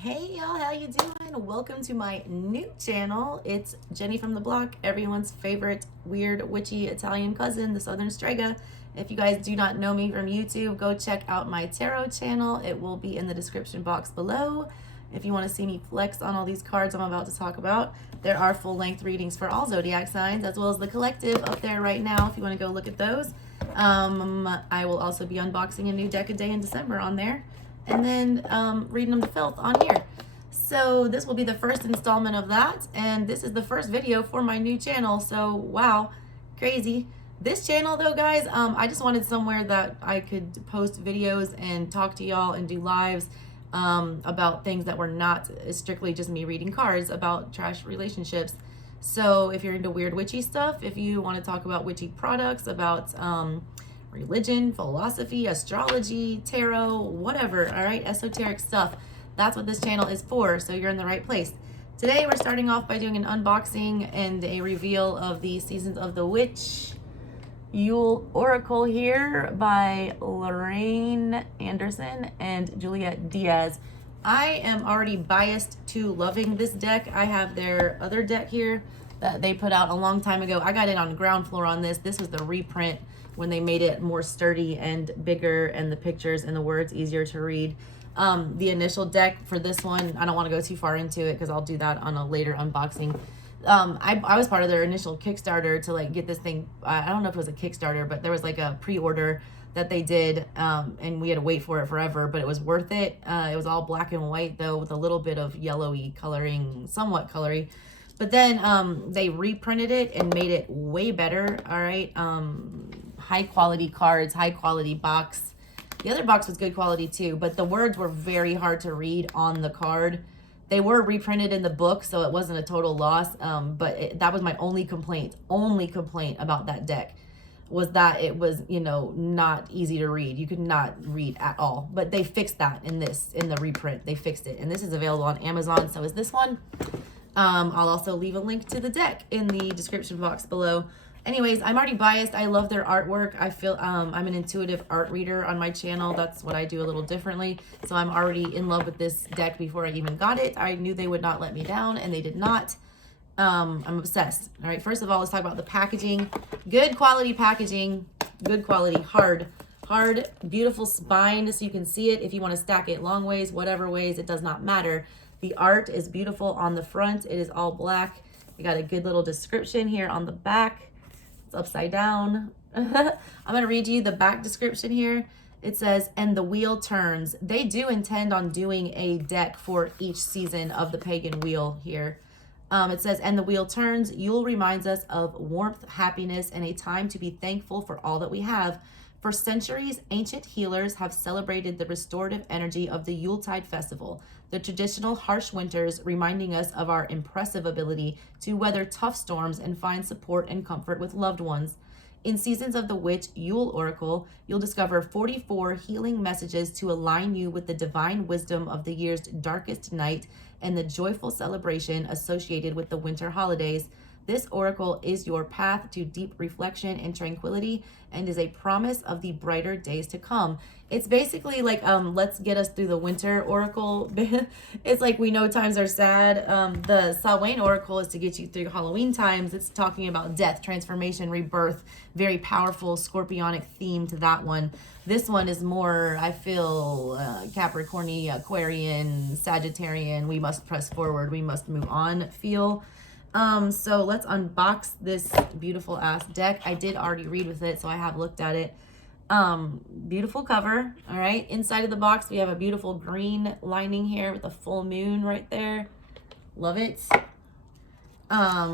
Hey y'all, how you doing? Welcome to my new channel. It's Jenny from the block, everyone's favorite weird witchy Italian cousin, the Southern Strega. If you guys do not know me from YouTube, go check out my tarot channel. It will be in the description box below. If you want to see me flex on all these cards I'm about to talk about, there are full-length readings for all zodiac signs, as well as the collective up there right now if you want to go look at those. I will also be unboxing a new deck a day in December on there, and then reading them to filth on here. So this will be the first installment of that, and this is the first video for my new channel. So wow, crazy. This channel though, guys, I just wanted somewhere that I could post videos and talk to y'all and do lives about things that were not strictly just me reading cards about trash relationships. So if you're into weird witchy stuff, if you want to talk about witchy products, about religion, philosophy, astrology, tarot, whatever, all right, esoteric stuff, that's what this channel is for, so you're in the right place. Today we're starting off by doing an unboxing and a reveal of the Seasons of the Witch Yule Oracle here by Lorraine Anderson and Juliet Diaz. I am already biased to loving this deck. I have their other deck here that they put out a long time ago. I got in on ground floor on this. This was the reprint when they made it more sturdy and bigger and the pictures and the words easier to read. The initial deck for this one, I don't want to go too far into it because I'll do that on a later unboxing. I was part of their initial Kickstarter to like get this thing. I don't know if it was a Kickstarter, but there was like a pre-order that they did, and we had to wait for it forever, but it was worth it. It was all black and white though, with a little bit of yellowy coloring, somewhat colory. But then they reprinted it and made it way better. All right, high quality cards, high quality box. The other box was good quality too, but the words were very hard to read on the card. They were reprinted in the book, so it wasn't a total loss, but that was my only complaint about that deck, was that it was, you know, not easy to read. You could not read at all, but they fixed that in the reprint. They fixed it, and this is available on Amazon, so is this one. I'll also leave a link to the deck in the description box below. Anyways, I'm already biased. I love their artwork. I feel I'm an intuitive art reader on my channel. That's what I do a little differently. So I'm already in love with this deck before I even got it. I knew they would not let me down, and they did not. I'm obsessed. All right, first of all, let's talk about the packaging. Good quality packaging, good quality, hard, beautiful spine so you can see it if you want to stack it long ways, whatever ways, it does not matter. The art is beautiful on the front. It is all black. You got a good little description here on the back. It's upside down. I'm going to read you the back description here. It says, "And the wheel turns." They do intend on doing a deck for each season of the pagan wheel here. It says, "And the wheel turns. Yule reminds us of warmth, happiness, and a time to be thankful for all that we have. For centuries, ancient healers have celebrated the restorative energy of the Yuletide festival, the traditional harsh winters reminding us of our impressive ability to weather tough storms and find support and comfort with loved ones. In Seasons of the Witch Yule Oracle, you'll discover 44 healing messages to align you with the divine wisdom of the year's darkest night and the joyful celebration associated with the winter holidays. This oracle is your path to deep reflection and tranquility and is a promise of the brighter days to come." It's basically like, let's get us through the winter oracle. It's like, we know times are sad. The Samhain oracle is to get you through Halloween times. It's talking about death, transformation, rebirth, very powerful scorpionic theme to that one. This one is more, I feel, Capricorn-y, Aquarian, Sagittarian, we must press forward, we must move on feel. So let's unbox this beautiful ass deck. I did already read with it, so I have looked at it. Beautiful cover. All right, inside of the box we have a beautiful green lining here with a full moon right there. Love it.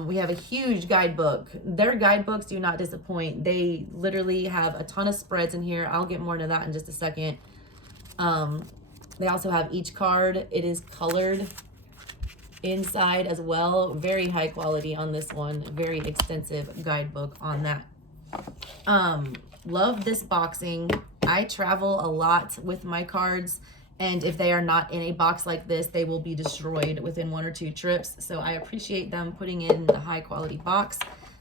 We have a huge guidebook. Their guidebooks do not disappoint. They literally have a ton of spreads in here. I'll get more into that in just a second. They also have each card. It is colored inside as well. Very high quality on this one. Very extensive guidebook on that. Love this boxing. I travel a lot with my cards, and if they are not in a box like this, they will be destroyed within 1 or 2 trips. So I appreciate them putting in the high quality box.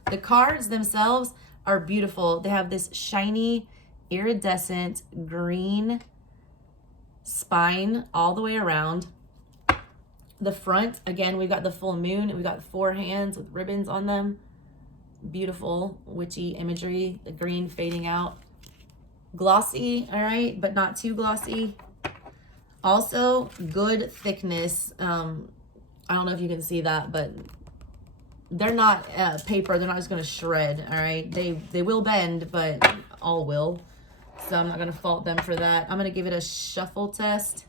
The cards themselves are beautiful. They have this shiny, iridescent green spine all the way around. The front, again, we've got the full moon, and we've got 4 hands with ribbons on them. Beautiful witchy imagery, the green fading out. Glossy, all right, but not too glossy. Also, good thickness. I don't know if you can see that, but they're not paper. They're not just going to shred, all right? They will bend, but all will. So I'm not going to fault them for that. I'm going to give it a shuffle test.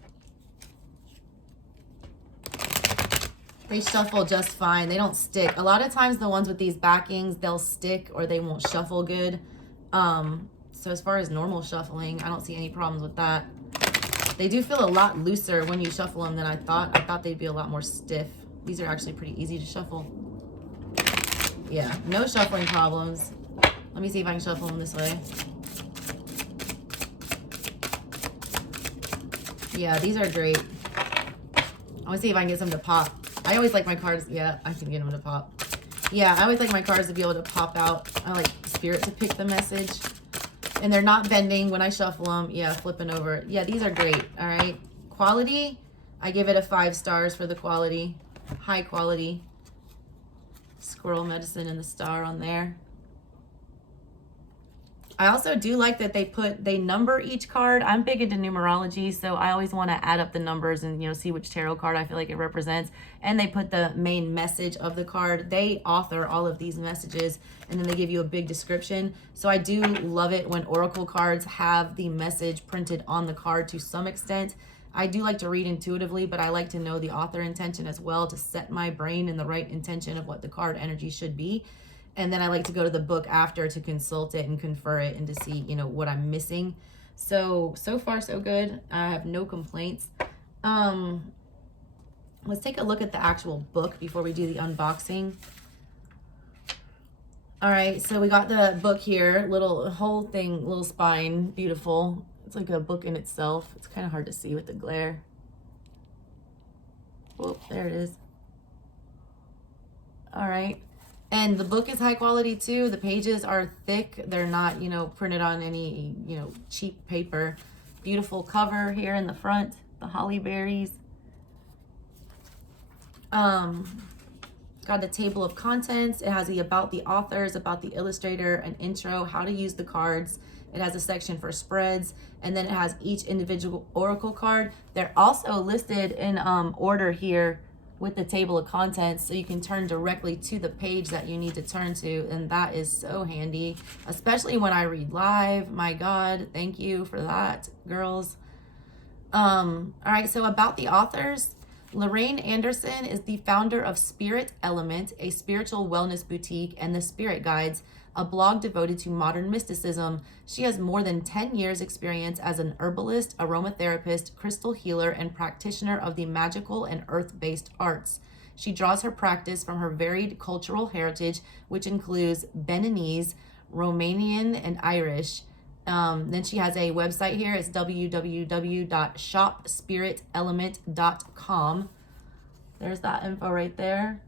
They shuffle just fine. They don't stick. A lot of times the ones with these backings, they'll stick or they won't shuffle good. So as far as normal shuffling, I don't see any problems with that. They do feel a lot looser when you shuffle them than I thought. I thought they'd be a lot more stiff. These are actually pretty easy to shuffle. Yeah, no shuffling problems. Let me see if I can shuffle them this way. Yeah, these are great. I want to see if I can get some to pop. I always like my cards. Yeah, I can get them to pop. Yeah, I always like my cards to be able to pop out. I like Spirit to pick the message. And they're not bending when I shuffle them. Yeah, flipping over. Yeah, these are great. All right. Quality, I give it a 5 stars for the quality. High quality. Squirrel medicine and the star on there. I also do like that they number each card. I'm big into numerology, so I always want to add up the numbers and, you know, see which tarot card I feel like it represents. And they put the main message of the card. They author all of these messages, and then they give you a big description. So I do love it when oracle cards have the message printed on the card to some extent. I do like to read intuitively, but I like to know the author intention as well to set my brain in the right intention of what the card energy should be. And then I like to go to the book after to consult it and confer it and to see, you know, what I'm missing. So far, so good. I have no complaints. Let's take a look at the actual book before we do the unboxing. All right, so we got the book here. Whole thing, little spine, beautiful. It's like a book in itself. It's kind of hard to see with the glare. Oh, there it is. All right. And the book is high quality too. The pages are thick. They're not, you know, printed on any, you know, cheap paper. Beautiful cover here in the front, the holly berries. Got a table of contents. It has the about the authors, about the illustrator, an intro, how to use the cards. It has a section for spreads, and then it has each individual oracle card. They're also listed in order here with the table of contents, so you can turn directly to the page that you need to turn to, and that is so handy, especially when I read live. My God, thank you for that, girls. All right, so about the authors. Lorraine Anderson is the founder of Spirit Element, a spiritual wellness boutique, and the Spirit Guides, a blog devoted to modern mysticism. She has more than 10 years experience as an herbalist, aromatherapist, crystal healer, and practitioner of the magical and earth-based arts. She draws her practice from her varied cultural heritage, which includes Beninese, Romanian, and Irish. Then she has a website here. It's www.shopspiritelement.com. There's that info right there.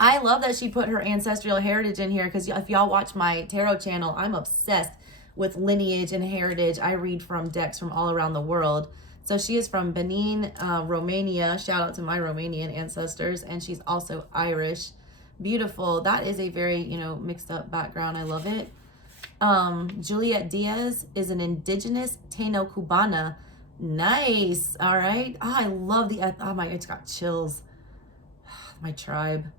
I love that she put her ancestral heritage in here, because if y'all watch my tarot channel, I'm obsessed with lineage and heritage. I read from decks from all around the world. So she is from Benin, Romania. Shout out to my Romanian ancestors. And she's also Irish. Beautiful. That is a very, you know, mixed up background. I love it. Juliet Diaz is an indigenous Taino Cubana. Nice. All right. Oh, I love oh my, it's got chills. My tribe.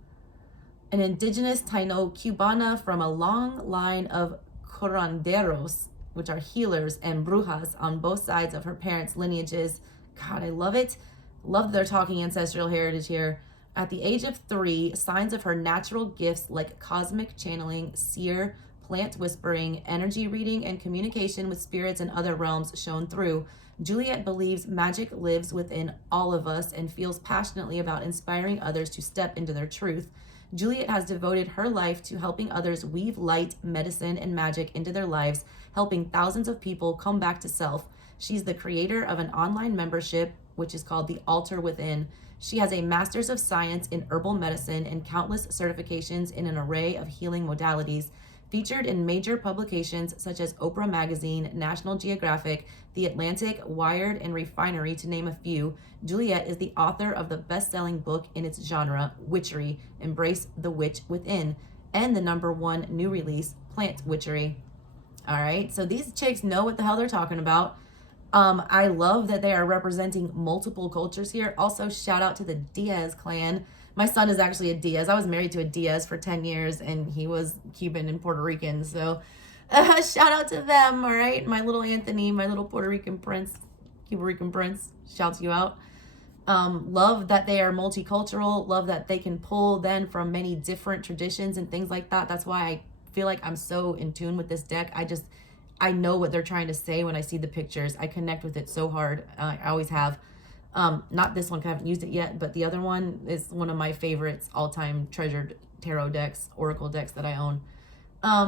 An indigenous Taino Cubana from a long line of curanderos, which are healers, and brujas on both sides of her parents' lineages. God, I love it. Love that they're talking ancestral heritage here. At the age of 3, signs of her natural gifts like cosmic channeling, seer, plant whispering, energy reading, and communication with spirits and other realms shone through. Juliet believes magic lives within all of us and feels passionately about inspiring others to step into their truth. Juliet has devoted her life to helping others weave light, medicine, and magic into their lives, helping thousands of people come back to self. She's the creator of an online membership, which is called The Altar Within. She has a Master's of Science in Herbal Medicine and countless certifications in an array of healing modalities. Featured in major publications such as Oprah Magazine, National Geographic, The Atlantic, Wired, and Refinery, to name a few, Juliet is the author of the best-selling book in its genre, Witchery, Embrace the Witch Within, and the #1 new release, Plant Witchery. All right, so these chicks know what the hell they're talking about. I love that they are representing multiple cultures here. Also, shout out to the Diaz clan. My son is actually a Diaz. I was married to a Diaz for 10 years, and he was Cuban and Puerto Rican. So shout out to them, all right? My little Anthony, my little Puerto Rican prince, Cuban Rican prince, shouts you out. Love that they are multicultural. Love that they can pull then from many different traditions and things like that. That's why I feel like I'm so in tune with this deck. I know what they're trying to say when I see the pictures. I connect with it so hard. I always have. Not this one, 'cause I haven't used it yet, but the other one is one of my favorites, all-time treasured tarot decks, oracle decks that I own.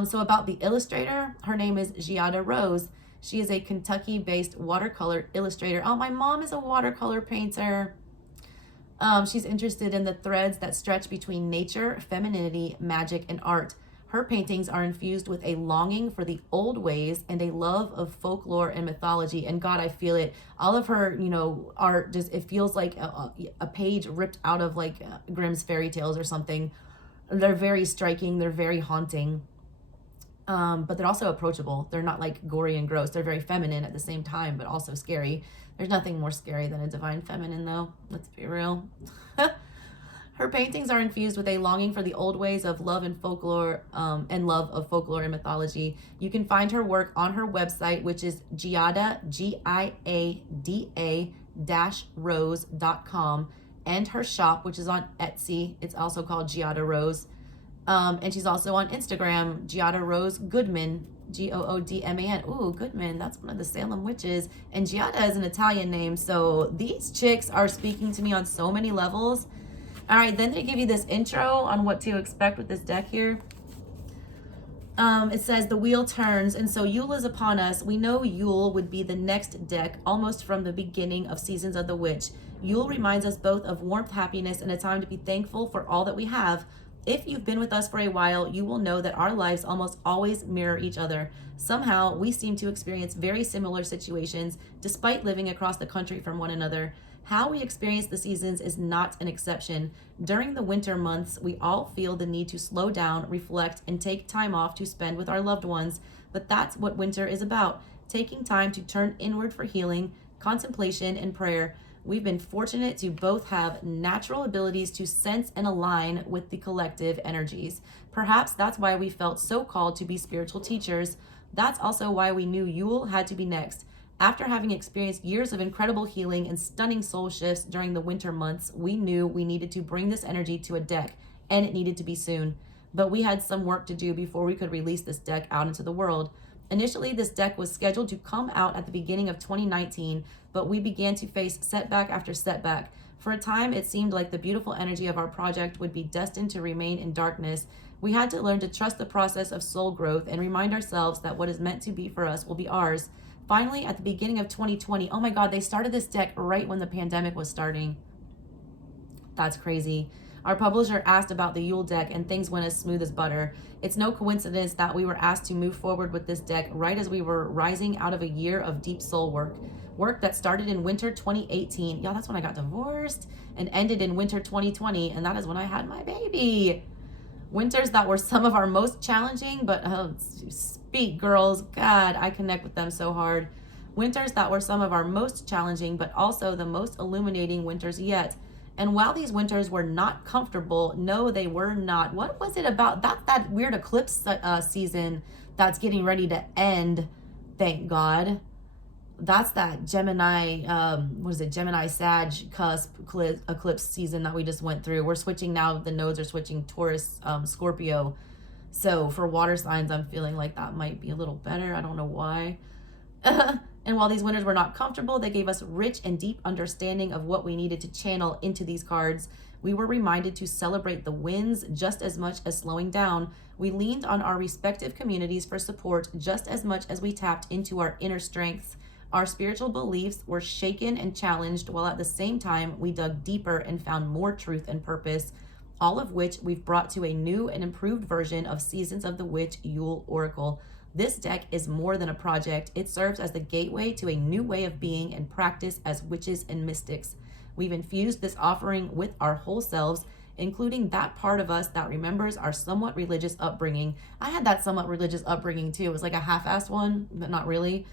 So about the illustrator, her name is Giada Rose. She is a Kentucky-based watercolor illustrator. Oh, my mom is a watercolor painter. She's interested in the threads that stretch between nature, femininity, magic, and art. Her paintings are infused with a longing for the old ways and a love of folklore and mythology. And God, I feel it. All of her, art just, it feels like a page ripped out of like Grimm's fairy tales or something. They're very striking. They're very haunting. But they're also approachable. They're not like gory and gross. They're very feminine at the same time, but also scary. There's nothing more scary than a divine feminine, though. Let's be real. Her paintings are infused with a longing for the old ways of love and folklore, and love of folklore and mythology. You can find her work on her website, which is Giada, Giada-rose.com, and her shop, which is on Etsy. It's also called Giada Rose. And she's also on Instagram, Giada Rose Goodman, Goodman. Ooh, Goodman, that's one of the Salem witches. And Giada is an Italian name, so these chicks are speaking to me on so many levels. All right, then they give you this intro on what to expect with this deck here. It says the wheel turns, and so Yule is upon us. We know Yule would be the next deck, almost from the beginning of Seasons of the Witch. Yule reminds us both of warmth, happiness, and a time to be thankful for all that we have. If you've been with us for a while, you will know that our lives almost always mirror each other. Somehow, we seem to experience very similar situations, despite living across the country from one another. How we experience the seasons is not an exception. During the winter months, we all feel the need to slow down, reflect, and take time off to spend with our loved ones. But that's what winter is about, taking time to turn inward for healing, contemplation, and prayer. We've been fortunate to both have natural abilities to sense and align with the collective energies. Perhaps that's why we felt so called to be spiritual teachers. That's also why we knew Yule had to be next. After having experienced years of incredible healing and stunning soul shifts during the winter months, we knew we needed to bring this energy to a deck, and it needed to be soon. But we had some work to do before we could release this deck out into the world. Initially, this deck was scheduled to come out at the beginning of 2019, but we began to face setback after setback. For a time, it seemed like the beautiful energy of our project would be destined to remain in darkness. We had to learn to trust the process of soul growth and remind ourselves that what is meant to be for us will be ours. Finally, at the beginning of 2020, oh my God, they started this deck right when the pandemic was starting. That's crazy. Our publisher asked about the Yule deck and things went as smooth as butter. It's no coincidence that we were asked to move forward with this deck right as we were rising out of a year of deep soul work that started in winter 2018. Y'all, that's when I got divorced, and ended in winter 2020, and that is when I had my baby. Winters that were some of our most challenging, but speak girls, God, I connect with them so hard. Winters that were some of our most challenging, but also the most illuminating winters yet. And while these winters were not comfortable, no, they were not. What was it about? That's that weird eclipse season that's getting ready to end, thank God. That's that Gemini, Gemini Sag cusp eclipse season that we just went through. We're switching now, the nodes are switching Taurus, Scorpio. So for water signs, I'm feeling like that might be a little better. I don't know why. And while these winters were not comfortable, they gave us rich and deep understanding of what we needed to channel into these cards. We were reminded to celebrate the wins just as much as slowing down. We leaned on our respective communities for support just as much as we tapped into our inner strengths. Our spiritual beliefs were shaken and challenged, while at the same time we dug deeper and found more truth and purpose. all of which we've brought to a new and improved version of Seasons of the Witch Yule Oracle. This deck is more than a project. It serves as the gateway to a new way of being and practice as witches and mystics. We've infused this offering with our whole selves, including that part of us that remembers our somewhat religious upbringing. I had that somewhat religious upbringing too. It was like a half-assed one, but not really.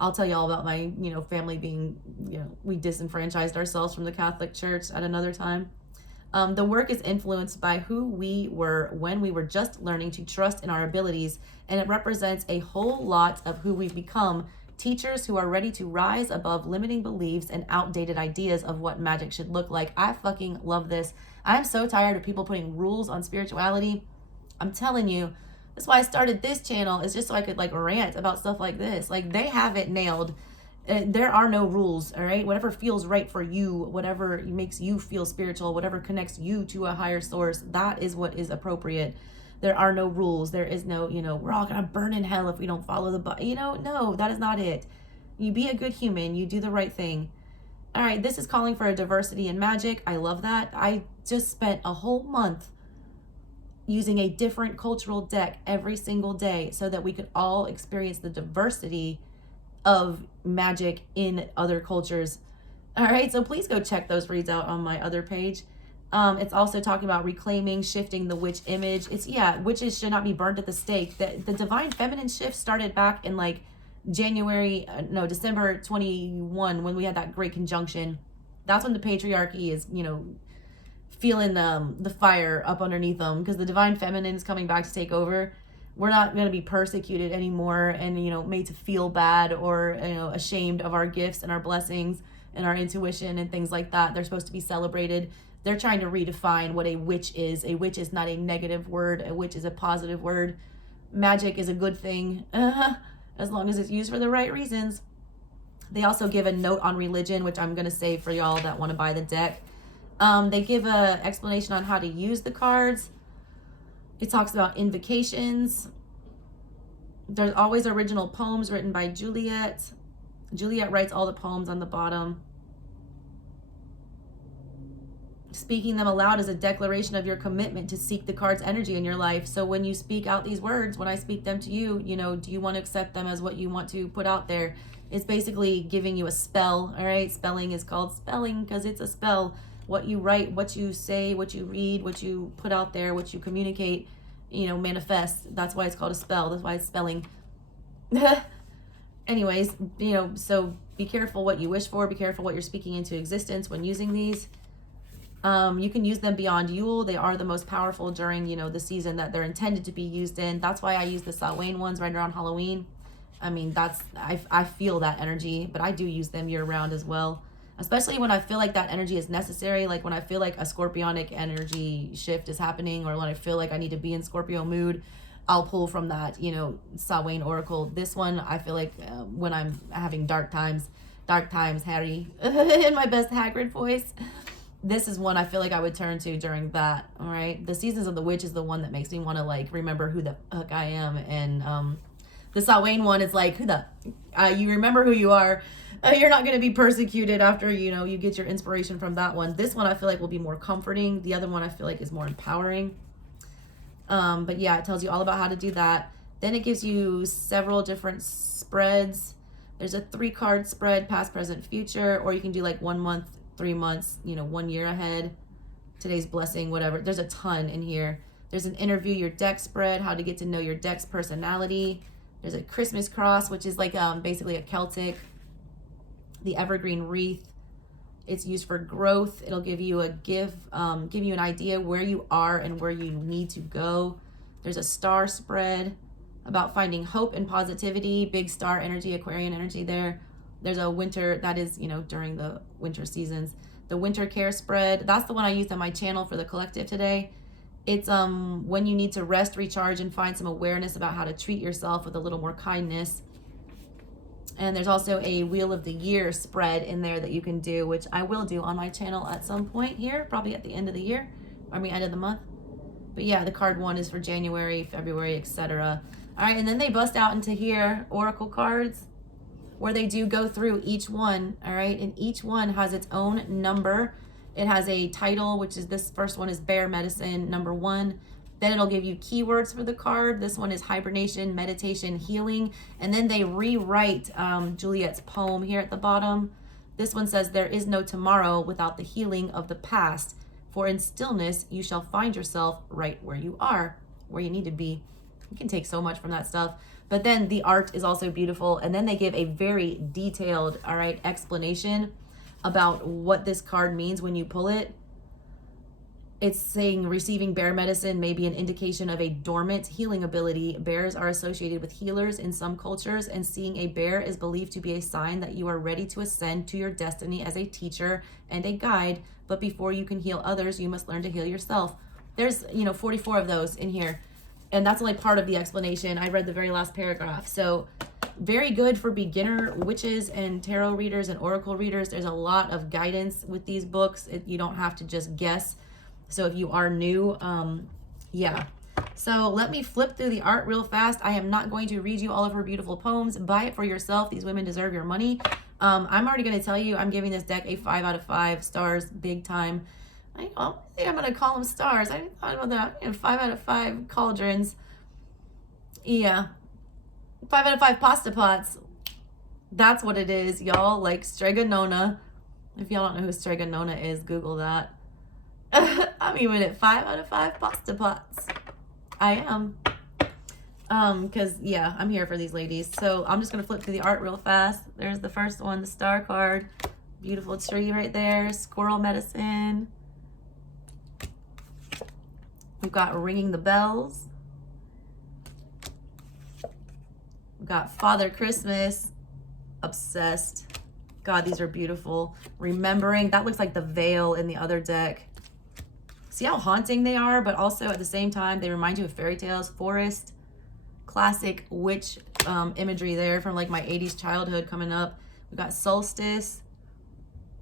I'll tell you all about my, family being, we disenfranchised ourselves from the Catholic Church at another time. The work is influenced by who we were when we were just learning to trust in our abilities, and it represents a whole lot of who we've become, teachers who are ready to rise above limiting beliefs and outdated ideas of what magic should look like. I fucking love this. I'm so tired of people putting rules on spirituality. I'm telling you, that's why I started this channel, is just so I could rant about stuff like this. They have it nailed. There are no rules, all right? Whatever feels right for you, whatever makes you feel spiritual, whatever connects you to a higher source, that is what is appropriate. There are no rules. There is no, we're all gonna burn in hell if we don't follow no, that is not it. You be a good human, you do the right thing. All right, this is calling for a diversity in magic. I love that. I just spent a whole month using a different cultural deck every single day so that we could all experience the diversity of magic in other cultures. All right, so please go check those reads out on my other page. It's also talking about reclaiming, shifting the witch image. Witches should not be burned at the stake. The divine feminine shift started back in December 21, when we had that great conjunction. That's when the patriarchy is, feeling the fire up underneath them, because the divine feminine is coming back to take over. We're not going to be persecuted anymore and, made to feel bad or, ashamed of our gifts and our blessings and our intuition and things like that. They're supposed to be celebrated. They're trying to redefine what a witch is. A witch is not a negative word. A witch is a positive word. Magic is a good thing, as long as it's used for the right reasons. They also give a note on religion, which I'm going to save for y'all that want to buy the deck. They give a explanation on how to use the cards. It talks about invocations. There's always original poems written by Juliet. Juliet writes all the poems on the bottom. Speaking them aloud is a declaration of your commitment to seek the card's energy in your life. So when you speak out these words, when I speak them to you, do you want to accept them as what you want to put out there? It's basically giving you a spell, all right? Spelling is called spelling because it's a spell. What you write, what you say, what you read, what you put out there, what you communicate, manifest. That's why it's called a spell. That's why it's spelling. Anyways, so be careful what you wish for. Be careful what you're speaking into existence when using these. You can use them beyond Yule. They are the most powerful during, the season that they're intended to be used in. That's why I use the Samhain ones right around Halloween. I mean, I feel that energy, but I do use them year round as well. Especially when I feel like that energy is necessary, like when I feel like a scorpionic energy shift is happening, or when I feel like I need to be in Scorpio mood, I'll pull from that, Samhain Oracle. This one, I feel like when I'm having dark times, Harry, in my best Hagrid voice, this is one I feel like I would turn to during that, all right? The Seasons of the Witch is the one that makes me want to, remember who the fuck I am, and the Samhain one is like, you remember who you are. You're not going to be persecuted after, you get your inspiration from that one. This one I feel like will be more comforting. The other one I feel like is more empowering. But yeah, it tells you all about how to do that. Then it gives you several different spreads. There's a 3-card spread, past, present, future, or you can do 1 month, 3 months, 1 year ahead. Today's blessing, whatever. There's a ton in here. There's an interview your deck spread, how to get to know your deck's personality. There's a Christmas cross, which is basically a Celtic. The evergreen wreath, it's used for growth. It'll give you give you an idea where you are and where you need to go. There's a star spread about finding hope and positivity, big star energy, Aquarian energy there. There's a winter, that is, during the winter seasons. The winter care spread, that's the one I used on my channel for the collective today. It's when you need to rest, recharge, and find some awareness about how to treat yourself with a little more kindness. And there's also a Wheel of the Year spread in there that you can do, which I will do on my channel at some point here, probably at the end of the year, end of the month. But yeah, the card one is for January, February, etc. All right, and then they bust out into here, Oracle cards, where they do go through each one, all right? And each one has its own number It has a title, which is this first one is Bear Medicine #1. Then it'll give you keywords for the card. This one is hibernation, meditation, healing. And then they rewrite Juliet's poem here at the bottom. This one says, there is no tomorrow without the healing of the past. For in stillness, you shall find yourself right where you are, where you need to be. You can take so much from that stuff. But then the art is also beautiful. And then they give a very detailed, all right, explanation about what this card means when you pull it. It's saying receiving bear medicine may be an indication of a dormant healing ability. Bears are associated with healers in some cultures, and seeing a bear is believed to be a sign that you are ready to ascend to your destiny as a teacher and a guide. But before you can heal others, you must learn to heal yourself. There's, 44 of those in here. And that's only part of the explanation. I read the very last paragraph. So very good for beginner witches and tarot readers and oracle readers. There's a lot of guidance with these books. You don't have to just guess. So if you are new, yeah. So let me flip through the art real fast. I am not going to read you all of her beautiful poems. Buy it for yourself. These women deserve your money. I'm already going to tell you, I'm giving this deck a 5 out of 5 stars, big time. I think I'm going to call them stars. I didn't thought about that. And 5 out of 5 cauldrons. Yeah. 5 out of 5 pasta pots. That's what it is, y'all. Like Strega Nona. If y'all don't know who Strega Nona is, Google that. I'm even at 5 out of 5 pasta pots. I am. Because, yeah, I'm here for these ladies. So I'm just going to flip through the art real fast. There's the first one, the star card. Beautiful tree right there. Squirrel medicine. We've got ringing the bells. We've got Father Christmas. Obsessed. God, these are beautiful. Remembering. That looks like the veil in the other deck. See how haunting they are, but also at the same time, they remind you of fairy tales. Forest. Classic witch imagery there from like my 80s childhood coming up. We've got solstice.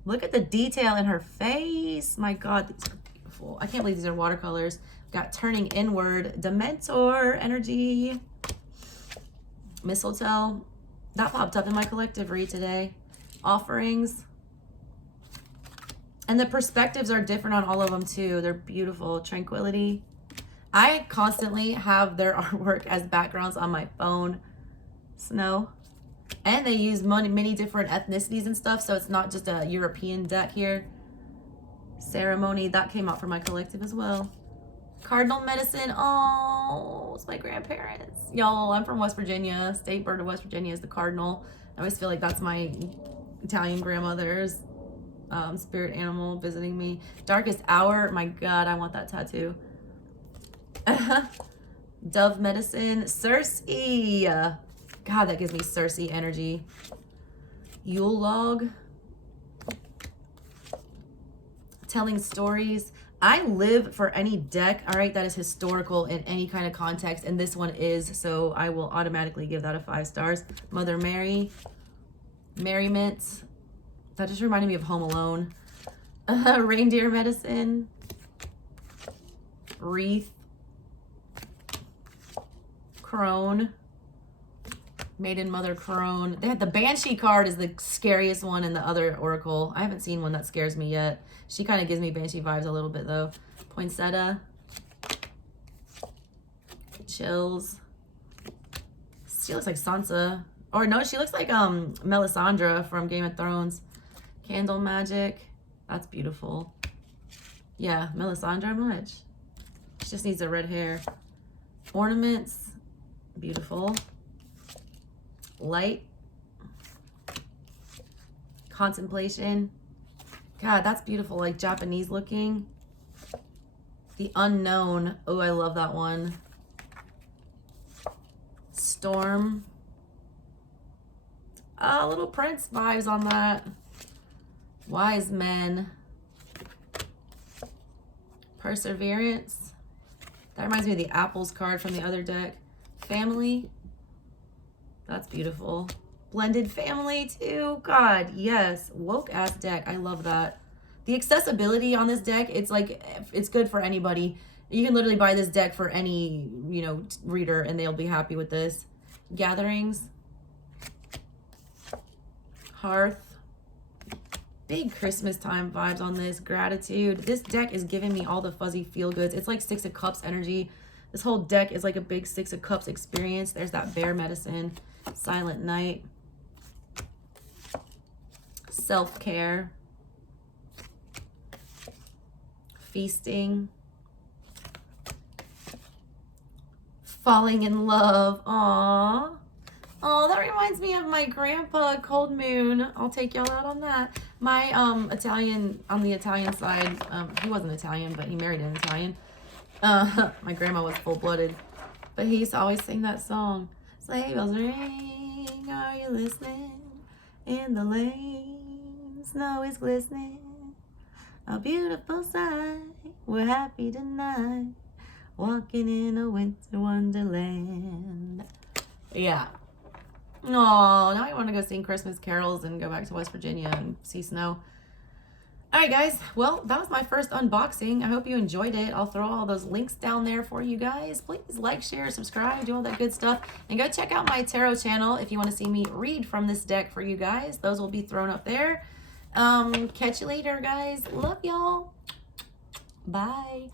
Look at the detail in her face. My God, these are beautiful. I can't believe these are watercolors. We've got turning inward. Dementor energy. Mistletoe. That popped up in my collective read today. Offerings. And the perspectives are different on all of them too. They're beautiful. Tranquility. I constantly have their artwork as backgrounds on my phone. Snow. And they use many different ethnicities and stuff, so it's not just a European deck here. Ceremony. That came out for my collective as well. Cardinal medicine. Oh, it's my grandparents. Y'all, I'm from West Virginia. State bird of West Virginia is the cardinal. I always feel like that's my Italian grandmother's spirit animal visiting me. Darkest hour. My God, I want that tattoo. Dove medicine. Circe. God, that gives me Circe energy. Yule log. Telling stories. I live for any deck, all right, that is historical in any kind of context, and this one is, so I will automatically give that a 5 stars. Mother Mary. Merriment. That just reminded me of Home Alone. Reindeer medicine. Wreath. Crone. Maiden Mother Crone. They had the Banshee card is the scariest one in the other Oracle. I haven't seen one that scares me yet. She kind of gives me Banshee vibes a little bit though. Poinsettia. Chills. She looks like Sansa. Or no, she looks like Melisandre from Game of Thrones. Candle magic. That's beautiful. Yeah, Melisandre much. She just needs the red hair. Ornaments. Beautiful. Light. Contemplation. God, that's beautiful. Like Japanese looking. The unknown. Oh, I love that one. Storm. Little Prince vibes on that. Wise men. Perseverance. That reminds me of the apples card from the other deck. Family. That's beautiful. Blended family too. God, yes. Woke ass deck. I love that. The accessibility on this deck, it's like, it's good for anybody. You can literally buy this deck for any, reader and they'll be happy with this. Gatherings. Hearth. big Christmas time vibes on this. Gratitude. This deck is giving me all the fuzzy feel goods. It's like Six of Cups energy. This whole deck is like a big Six of Cups experience. There's that bear medicine. Silent night. Self-care. Feasting. Falling in love. Aww. Oh, that reminds me of my grandpa, Cold Moon. I'll take y'all out on that. My Italian, on the Italian side, he wasn't Italian, but he married an Italian. My grandma was full-blooded. But he used to always sing that song. Sleigh bells ring, are you listening? In the lane, snow is glistening. A beautiful sight, we're happy tonight. Walking in a winter wonderland. Yeah. Oh, now I want to go sing Christmas carols and go back to West Virginia and see snow. All right, guys. Well, that was my first unboxing. I hope you enjoyed it. I'll throw all those links down there for you guys. Please like, share, subscribe, do all that good stuff. And go check out my tarot channel if you want to see me read from this deck for you guys. Those will be thrown up there. Catch you later, guys. Love y'all. Bye.